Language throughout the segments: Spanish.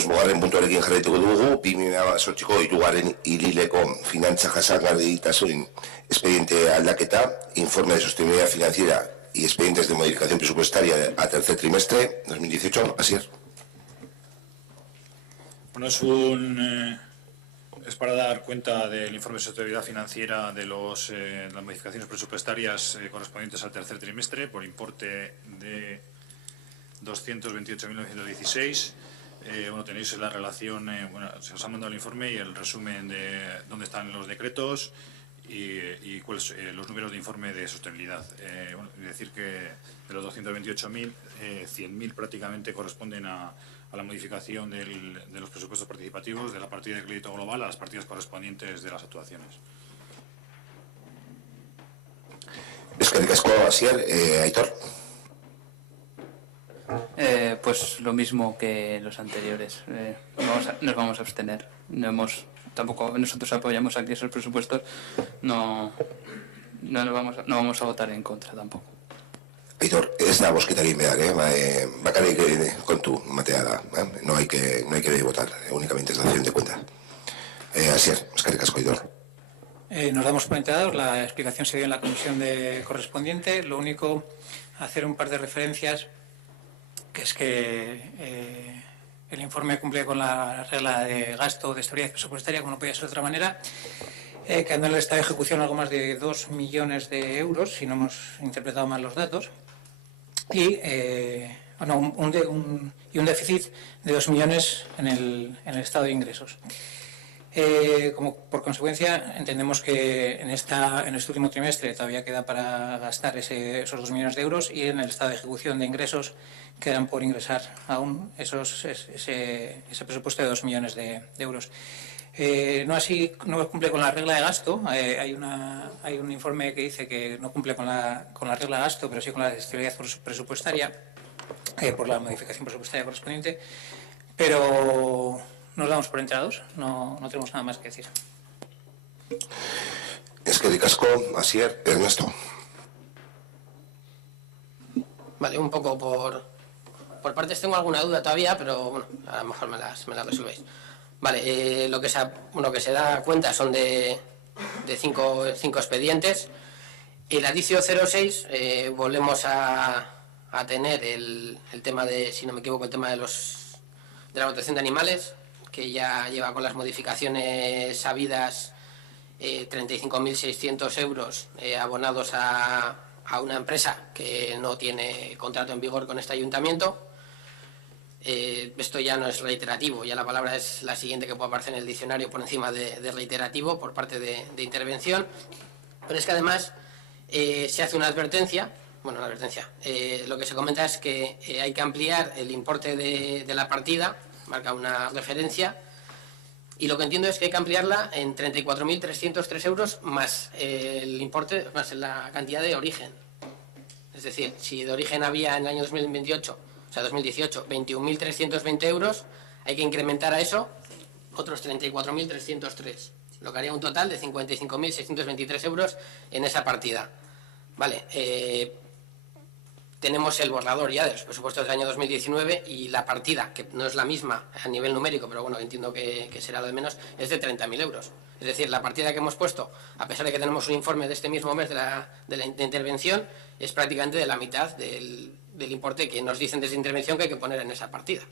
bosbogarren puntuarekin jarraituko dugu, 2008ko hirugarren hilileko finantza jasangarritasun expediente aldaketa, informe de sostenibilidad financiera y expedientes de modificación presupuestaria a tercer trimestre 2018. Asier. Bueno, es para dar cuenta del informe de sostenibilidad financiera de las modificaciones presupuestarias correspondientes al tercer trimestre por importe de 228.916. Bueno, tenéis la relación, se os ha mandado el informe y el resumen de dónde están los decretos y cuáles los números de informe de sostenibilidad. Bueno, decir que de los 228.000, 100.000 prácticamente corresponden a la modificación de los presupuestos participativos de la partida de crédito global a las partidas correspondientes de las actuaciones. Eskerrik asko, Asier. Aitor. Pues lo mismo que los anteriores. Nos vamos a abstener. Tampoco nosotros apoyamos aquí esos presupuestos. No vamos a votar en contra tampoco. Aitor, ez da bosketarik behar, bakarrik kontu matea da, no hay que votar, únicamente es la acción de cuenta. Asier, eskerrik asko, Aitor. Nos damos por enterados, la explicación se dio en la comisión correspondiente. Lo único, hacer un par de referencias, que es que el informe cumple con la regla de gasto de estabilidad presupuestaria, como no podía ser de otra manera, que anda en el estado de ejecución algo más de 2 millones de euros, si no hemos interpretado mal los datos, y un déficit de 2 millones en el estado de ingresos. Como por consecuencia entendemos que en este último trimestre todavía queda para gastar esos 2 millones de euros y en el estado de ejecución de ingresos quedan por ingresar aún ese presupuesto de 2 millones de euros. No cumple con la regla de gasto. Hay un informe que dice que no cumple con la regla de gasto, pero sí con la estabilidad presupuestaria por la modificación presupuestaria correspondiente, pero nos damos por enterados, no tenemos nada más que decir. Eskerrik asko, Asier. Ernesto. Vale, un poco por partes tengo alguna duda todavía, pero bueno, a lo mejor me las resolvéis. Vale, lo que se da cuenta son de cinco expedientes. El adicio 06 volvemos a tener el tema de, si no me equivoco, el tema de la protección de animales, que ya lleva con las modificaciones sabidas 35.600 euros abonados a una empresa que no tiene contrato en vigor con este ayuntamiento. Esto ya no es reiterativo, ya la palabra es la siguiente que puede aparecer en el diccionario por encima de reiterativo por parte de intervención, pero es que además se hace una advertencia, lo que se comenta es que hay que ampliar el importe de la partida, marca una referencia, y lo que entiendo es que hay que ampliarla en 34.303 euros más el importe, más la cantidad de origen. Es decir, si de origen había en el año 2018, 21.320 euros, hay que incrementar a eso otros 34.303, lo que haría un total de 55.623 euros en esa partida. Vale, tenemos el borrador ya de los presupuestos del año 2019 y la partida, que no es la misma a nivel numérico, pero bueno, entiendo que será lo de menos, es de 30.000 euros. Es decir, la partida que hemos puesto, a pesar de que tenemos un informe de este mismo mes de intervención, es prácticamente de la mitad del importe que nos dicen desde intervención que hay que poner en esa partida.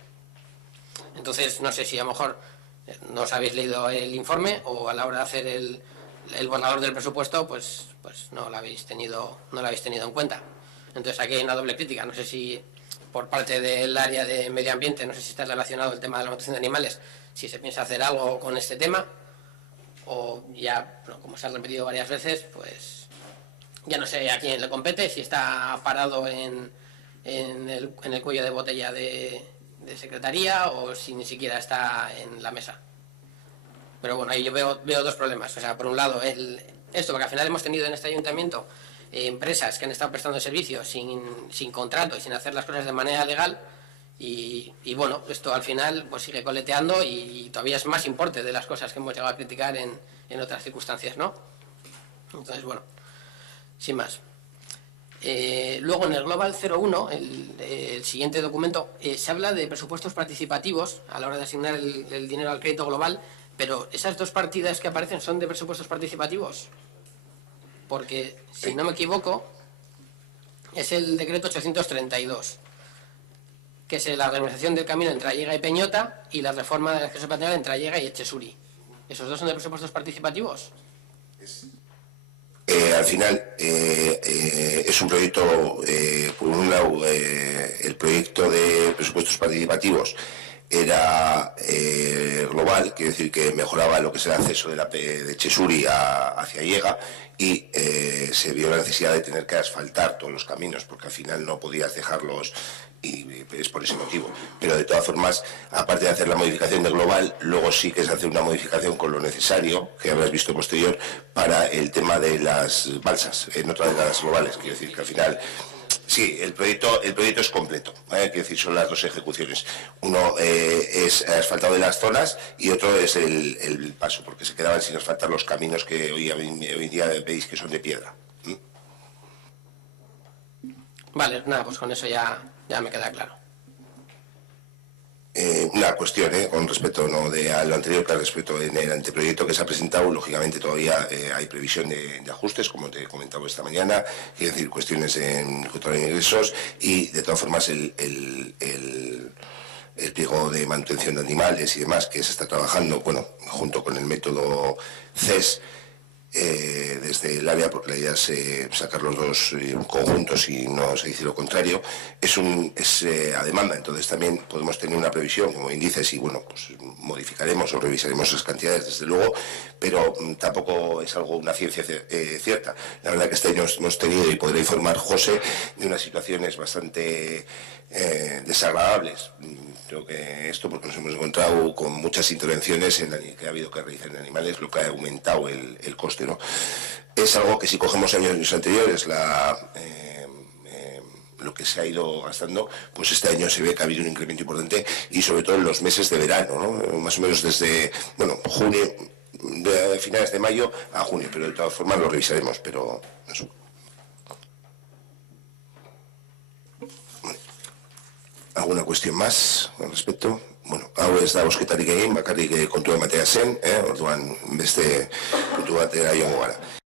Entonces, no sé si a lo mejor no os habéis leído el informe o a la hora de hacer el borrador del presupuesto, pues no lo habéis tenido en cuenta. Entonces, aquí hay una doble crítica. No sé si por parte del área de medio ambiente, no sé si está relacionado el tema de la protección de animales, si se piensa hacer algo con este tema, o ya, bueno, como se ha repetido varias veces, pues ya no sé a quién le compete, si está parado en el cuello de botella de secretaría o si ni siquiera está en la mesa. Pero bueno, ahí yo veo dos problemas. O sea, por un lado, esto, porque al final hemos tenido en este ayuntamiento empresas que han estado prestando servicios sin contrato y sin hacer las cosas de manera legal y bueno, esto al final pues sigue coleteando y todavía es más importe de las cosas que hemos llegado a criticar en otras circunstancias, ¿no? Entonces, bueno, sin más. Luego en el Global 01, el siguiente documento, se habla de presupuestos participativos a la hora de asignar el dinero al crédito global, pero esas dos partidas que aparecen son de presupuestos participativos. Porque, si no me equivoco, es el decreto 832, que es la organización del camino entre Allega y Peñota y la reforma del acceso peatonal entre Allega y Echesuri. ¿Esos dos son de presupuestos participativos? Al final es un proyecto, por un lado, el proyecto de presupuestos participativos era global, quiere decir que mejoraba lo que es el acceso de Echesuri hacia Allega, y se vio la necesidad de tener que asfaltar todos los caminos, porque al final no podías dejarlos, y es por ese motivo. Pero de todas formas, aparte de hacer la modificación de global, luego sí que es hacer una modificación con lo necesario, que habrás visto posterior, para el tema de las balsas, en otra de las globales. Quiero decir que al final, sí, el proyecto es completo, quiero decir, son las dos ejecuciones. Uno es asfaltado de las zonas y otro es el paso, porque se quedaban sin asfaltar los caminos que hoy en día veis que son de piedra. Vale, nada, pues con eso ya me queda claro. Una cuestión con respecto a lo anterior, que al respecto en el anteproyecto que se ha presentado, lógicamente todavía hay previsión de ajustes, como te he comentado esta mañana, quiero decir, cuestiones en control de ingresos, y de todas formas el pliego de manutención de animales y demás, que se está trabajando, bueno, junto con el método CES, desde el área, porque la idea es sacar los dos conjuntos y no se dice lo contrario, es a demanda. Entonces también podemos tener una previsión como índices y bueno, pues modificaremos o revisaremos esas cantidades desde luego, pero tampoco es una ciencia cierta. La verdad que este año hemos tenido, y podrá informar José, de unas situaciones bastante desagradables. Creo que esto, porque nos hemos encontrado con muchas intervenciones que ha habido que realizar en animales, lo que ha aumentado el coste, ¿no? Es algo que, si cogemos años anteriores, lo que se ha ido gastando, pues este año se ve que ha habido un incremento importante, y sobre todo en los meses de verano, ¿no? Más o menos desde, junio, de finales de mayo a junio, pero de todas formas lo revisaremos, pero eso. ¿Alguna cuestión más al respecto? Bueno, hau ez da bosketarik egin, bakarrik kontua ematea zen, orduan beste kontu batera joango gara.